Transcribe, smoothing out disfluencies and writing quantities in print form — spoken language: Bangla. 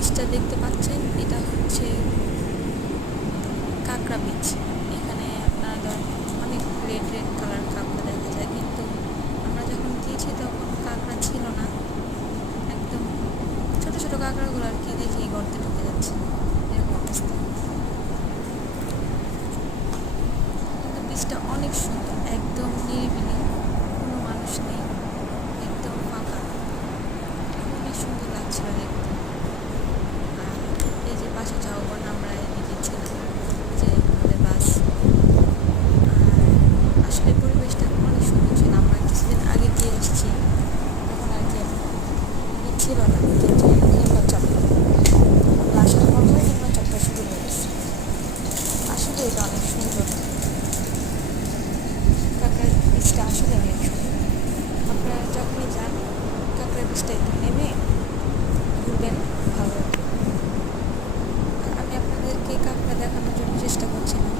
বীজটা দেখতে পাচ্ছেন, এটা হচ্ছে কাঁকড়া বীজ। এখানে আপনার অনেক রেড রেড কালার কাঁকড়া দেখা যায়, কিন্তু আমরা যখন গিয়েছি তখন কাঁকড়া ছিল না, একদম ছোট ছোট কাঁকড়াগুলো আর কি দেখেই গর্তে ঢুকে যাচ্ছে, এরকম অবস্থা। কিন্তু বীজটা অনেক সুন্দর, একদম নিরিবিলি, কোনো মানুষ নেই, একদম ফাঁকা, খুবই সুন্দর লাগছিল দেখতে। আর এই যে পাশে ঝাউবন, আমরা এদিকে ছিলাম, যে আমাদের বাস। আর আসলে পরিবেশটা অনেক সুন্দর ছিল। আমরা কিছুদিন আগে গিয়ে এসেছি, তখন আর কি ছিল না, কিন্তু নিম্নচাপটা আসার পর নিম্নচাপটা শুরু হয়ে গেছে। আসলে এটা অনেক সুন্দর, কাঁকড়ার বীজটা আসলে অনেক সুন্দর। আপনারা যখনই যান কাঁকড়ার বীজটা একটু নেমে ঘুরবেন, ভালো লাগবে। আমি আপনাদেরকে কাঁকড়া দেখানোর জন্য চেষ্টা করছিলাম।